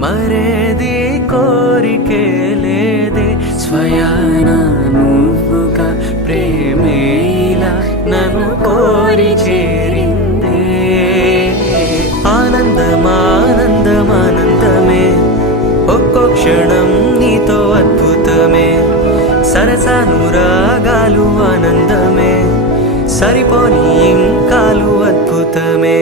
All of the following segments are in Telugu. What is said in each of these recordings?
మరేది కోరికే లేదే స్వయాన నువ్వుగా ప్రేమే ఇలా నన్ను కోరి చేరిందే ఆనందమానందమానందమే ఒక్కో క్షణం నీతో అద్భుతమే సరసానురాగాలు ఆనందమే సరిపోని ఇంకాలు అద్భుతమే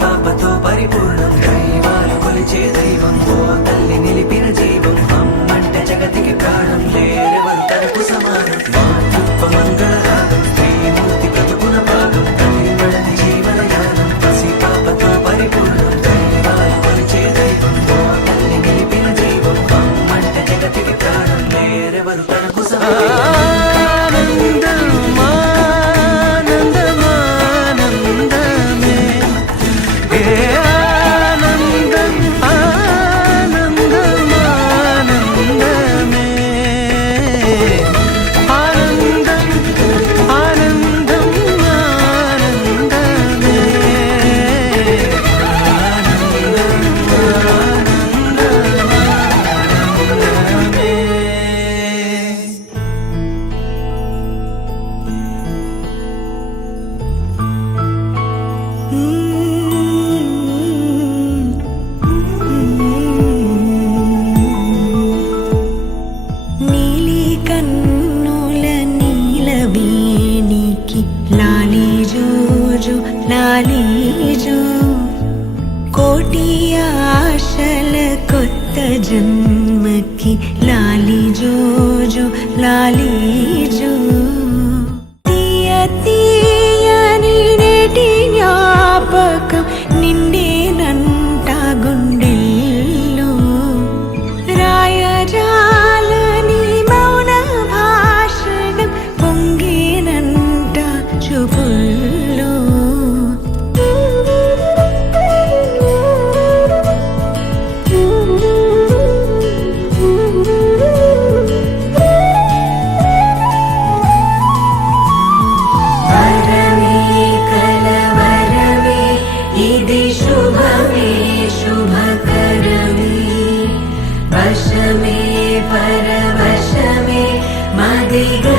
పాపతో పరిపూర్ణం దైవాలు కొలిచే దైవం ఓ తల్లి నిలిపిన జీవం అమ్మంటే జగతికి ప్రాణం లేరెవరు తనకు సమానం మాతృత్వ మంగళరాగం శ్రీమూర్తి బ్రతుకున భాగం ప్రతిపడని జీవనయానం పసి పాపతో పరిపూర్ణం దైవాలు కొలిచే దైవం ఓ తల్లి నిలిపిన జీవం అమ్మంటే జగతికి ప్రాణం లేరెవరు తనకు సమానం కోటి ఆశల కొత్త జన్మకి లాలి జోజో లాలి జో తీయ తీయని నేటి జ్ఞాపకం నిండేనంట గుండెల్లో రాయజాలని మౌన భాషణం పొంగేనంట చూపుల్లో परवश में मदिग